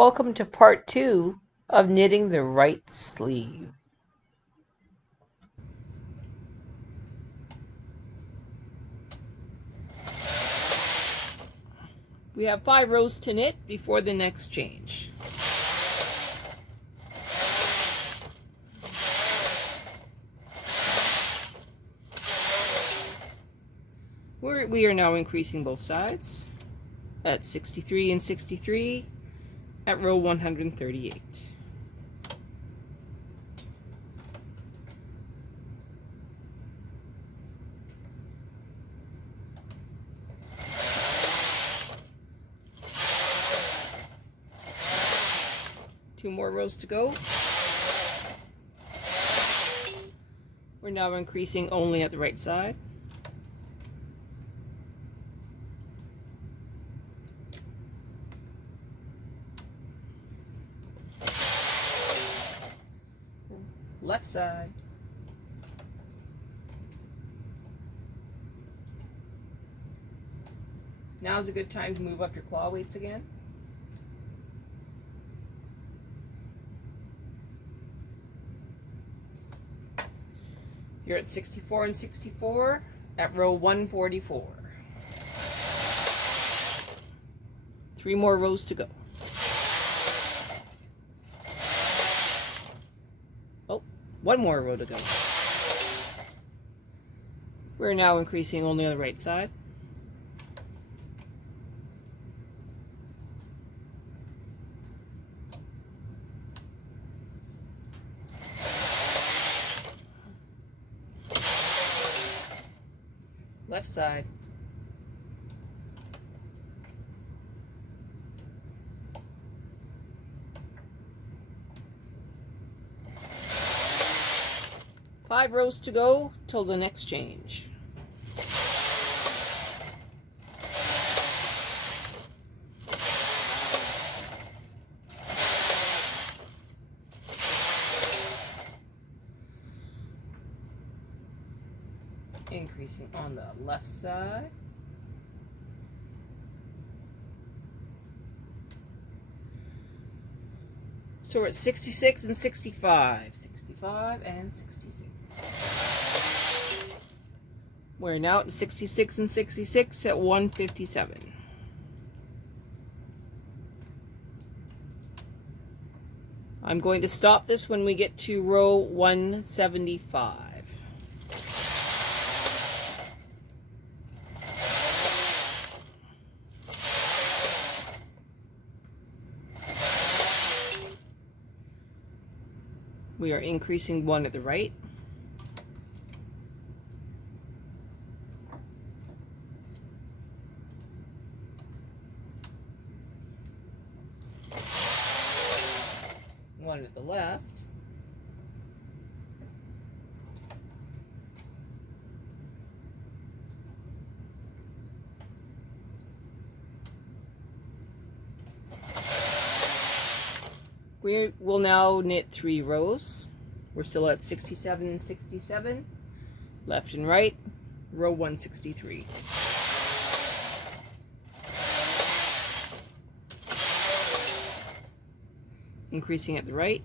Welcome to part 2 of knitting the right sleeve. We have 5 rows to knit before the next change. We are now increasing both sides at 63 and 63 at row 138. Two more rows to go. We're now increasing only at the right side. Left side. Now's a good time to move up your claw weights again. You're at 64 and 64 at row 144. 3 more rows to go. Oh, 1 more row to go. We're now increasing only on the right side. Left side. Five rows to go till the next change. Increasing on the left side. So we're at 66 and 65. 65 and 66. We're now at 66 and 66 at 157. I'm going to stop this when we get to row 175. We are increasing 1 at the right. One at the left. We will now knit 3 rows. We're still at 67 and 67, left and right, row 163. Increasing at the right.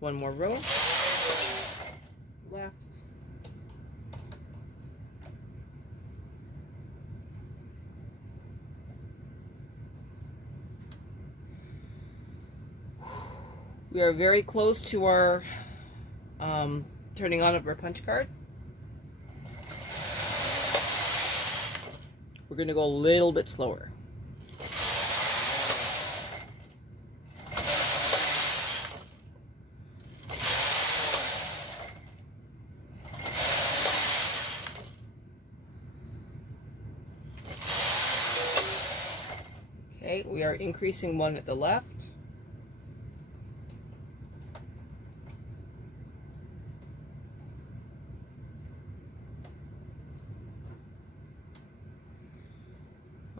One more row. Left. We are very close to our turning on of our punch card. We're going to go a little bit slower. Okay, we are increasing 1 at the left.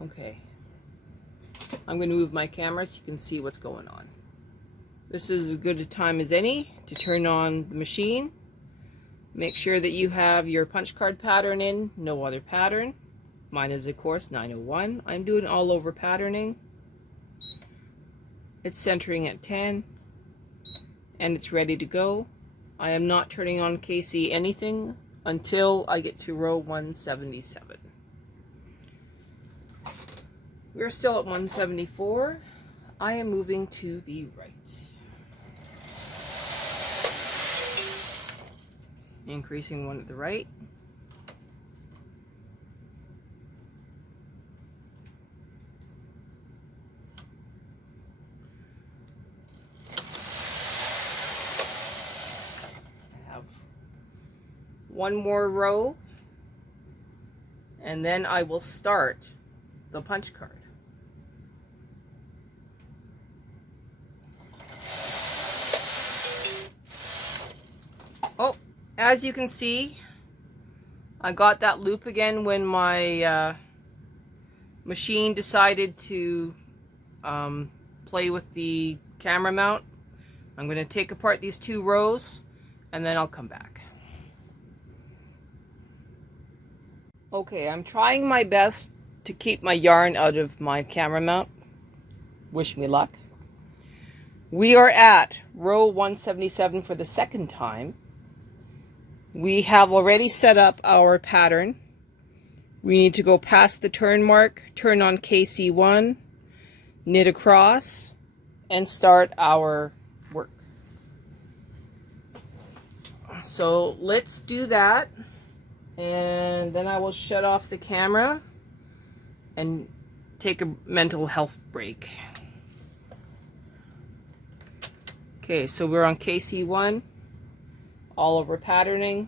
Okay, I'm going to move my camera so you can see what's going on. This is as good a time as any to turn on the machine Make sure that you have your punch card pattern in, no other pattern. Mine is of course 901. I'm doing all over patterning. It's centering at 10 and it's ready to go. I am not turning on KC anything until I get to row 177. We're still at 174. I am moving to the right. Increasing one at the right. I have one more row, and then I will start the punch card. Oh, as you can see, I got that loop again when my machine decided to play with the camera mount. I'm going to take apart these two rows and then I'll come back. Okay, I'm trying my best to keep my yarn out of my camera mount. Wish me luck. We are at row 177 for the second time. We have already set up our pattern. We need to go past the turn mark, turn on KC1, knit across, and start our work. So let's do that, and then I will shut off the camera and take a mental health break. Okay, so we're on KC1, all over patterning,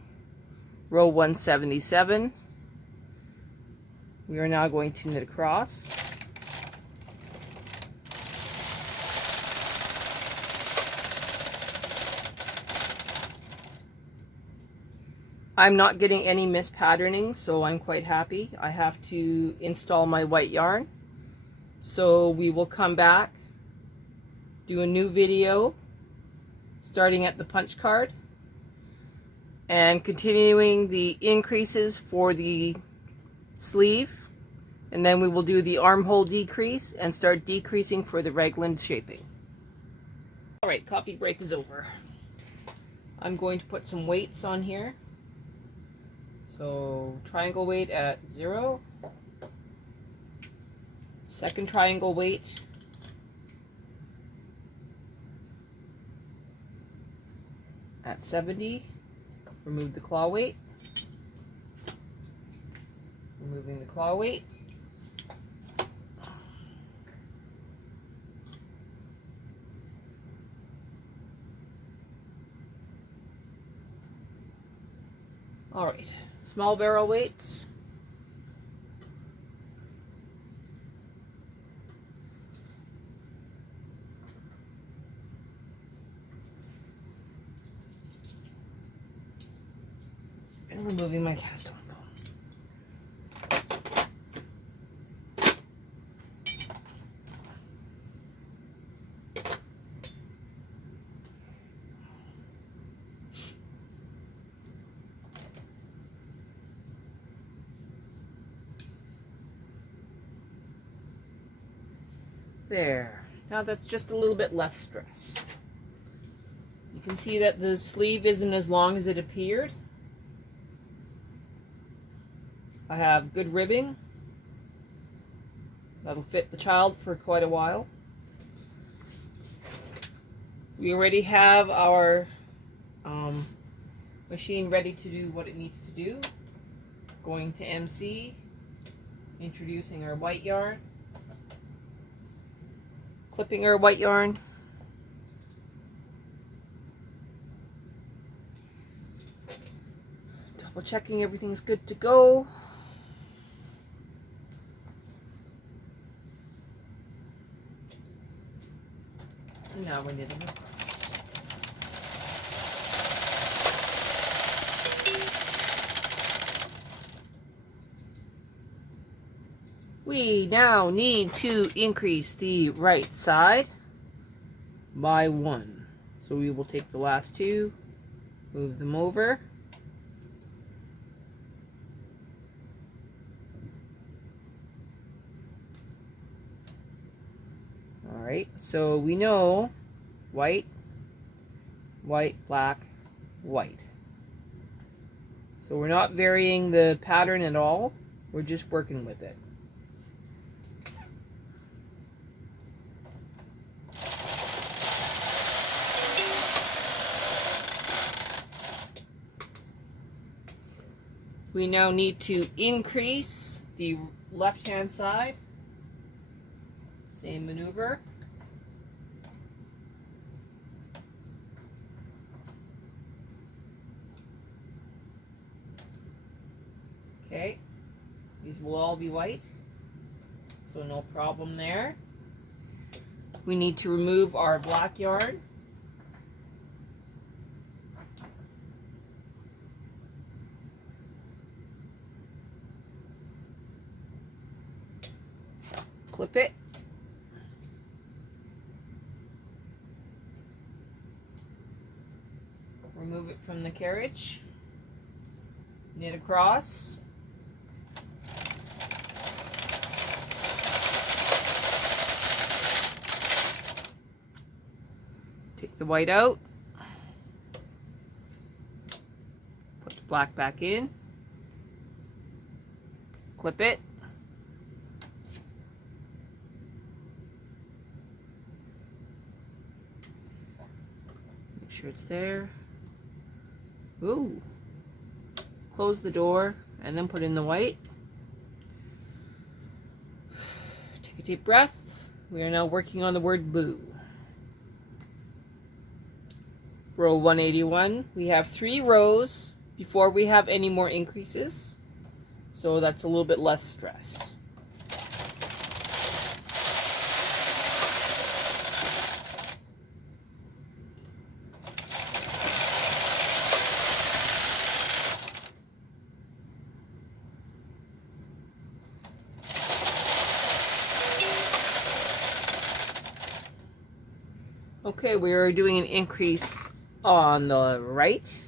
row 177. We are now going to knit across. I'm not getting any mispatterning, so I'm quite happy. I have to install my white yarn. So we will come back, do a new video, starting at the punch card, and continuing the increases for the sleeve, and then we will do the armhole decrease and start decreasing for the raglan shaping. Alright, copy break is over. I'm going to put some weights on here. So triangle weight at 0, second triangle weight at 70, remove the claw weight, removing the claw weight, all right, small barrel weights, and removing my cast on bone. There. Now that's just a little bit less stress. You can see that the sleeve isn't as long as it appeared. I have good ribbing. That'll fit the child for quite a while. We already have our machine ready to do what it needs to do. Going to MC, introducing our white yarn, clipping our white yarn, double checking everything's good to go. And now we're knitting across. We now need to increase the right side by 1. So we will take the last two, move them over, right? So we know white, white, black, white. So we're not varying the pattern at all. We're just working with it. We now need to increase the left-hand side. Same maneuver. Okay, these will all be white, so no problem there. We need to remove our black yarn. Clip it. Remove it from the carriage. Knit across. Take the white out. Put the black back in. Clip it. Make sure it's there. Ooh. Close the door and then put in the white. Take a deep breath. We are now working on the word boo. Row 181. We have 3 rows before we have any more increases, so that's a little bit less stress. Okay, we are doing an increase on the right.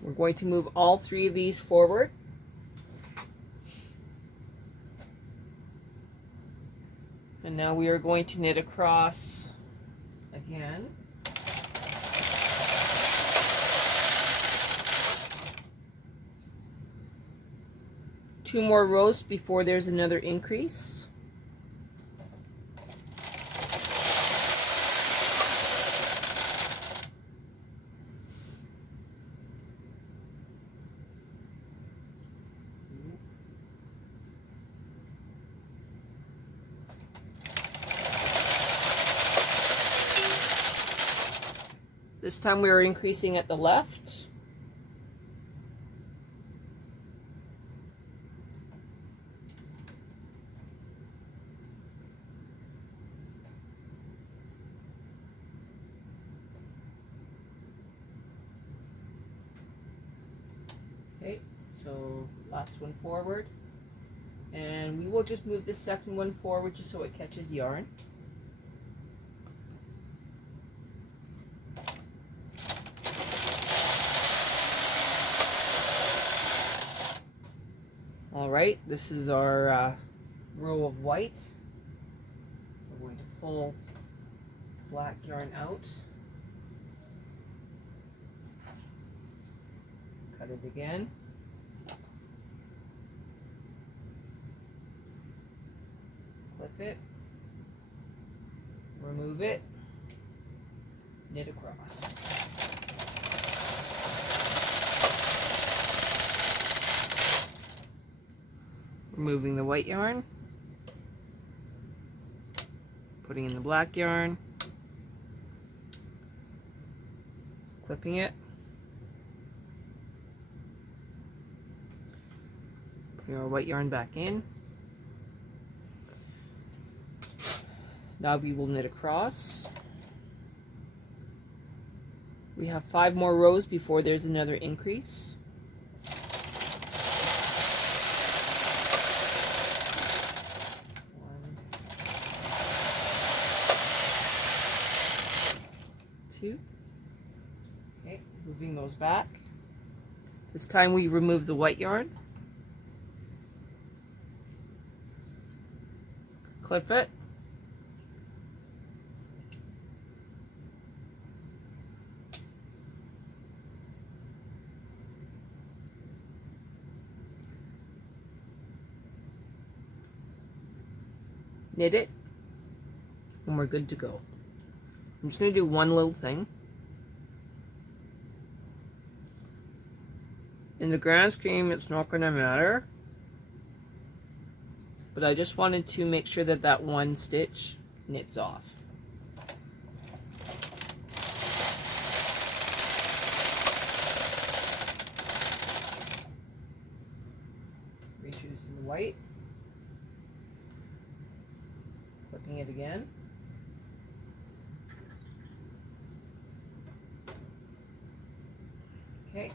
We're going to move all 3 of these forward. And now we are going to knit across again. Two more rows before there's another increase. This time we are increasing at the left. Okay, so last one forward, and we will just move this second one forward just so it catches yarn. All right, this is our row of white. We're going to pull black yarn out. Cut it again. Clip it. Remove it. Knit across. Removing the white yarn. Putting in the black yarn. Clipping it. Putting our white yarn back in. Now we will knit across. We have 5 more rows before there's another increase. One, 2. Okay, moving those back. This time we remove the white yarn. Clip it. Knit it, and we're good to go. I'm just going to do one little thing. In the grand scheme, it's not going to matter, but I just wanted to make sure that that one stitch knits off. Reducing the white. Flipping it again. Okay,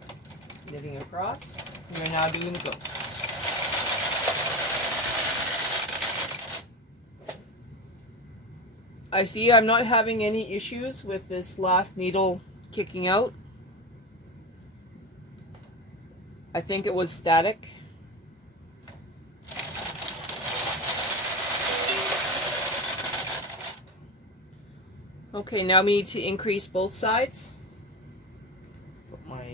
knitting across. And we're now doing the ghost. I see I'm not having any issues with this last needle kicking out. I think it was static. Okay, now we need to increase both sides. Put my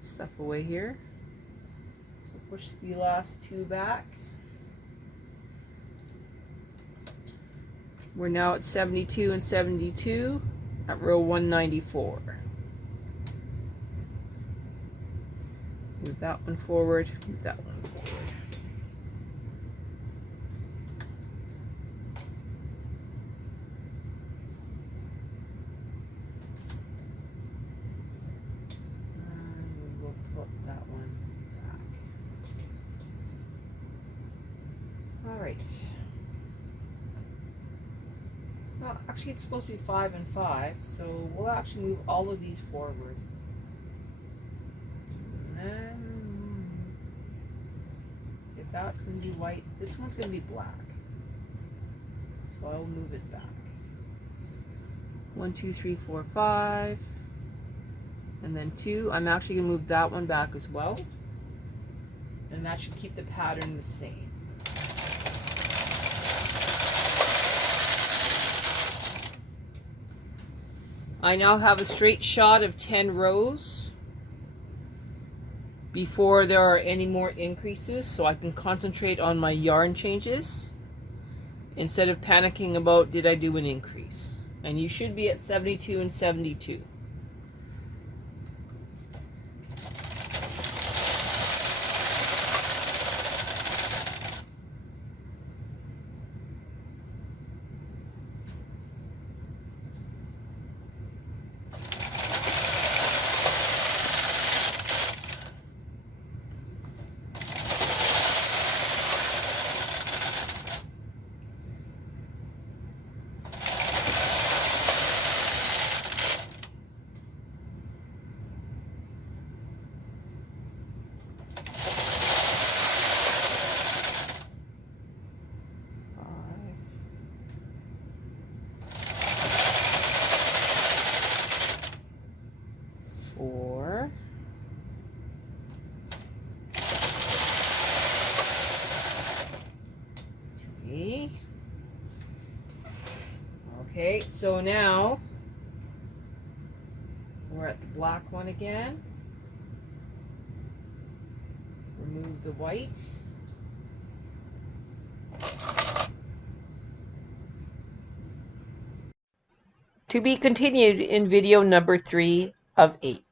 stuff away here. So push the last two back. We're now at 72 and 72 at row 194. Move that one forward, move that one forward. That one back. All right. Well, actually it's supposed to be 5 and 5, so we'll actually move all of these forward. And then, if that's going to be white, this one's going to be black. So I'll move it back. 1, 2, 3, 4, 5. And then 2, I'm actually going to move that one back as well. And that should keep the pattern the same. I now have a straight shot of 10 rows before there are any more increases, so I can concentrate on my yarn changes instead of panicking about did I do an increase. And you should be at 72 and 72. Okay, so now we're at the black one again. Remove the white. To be continued in video number 3 of 8.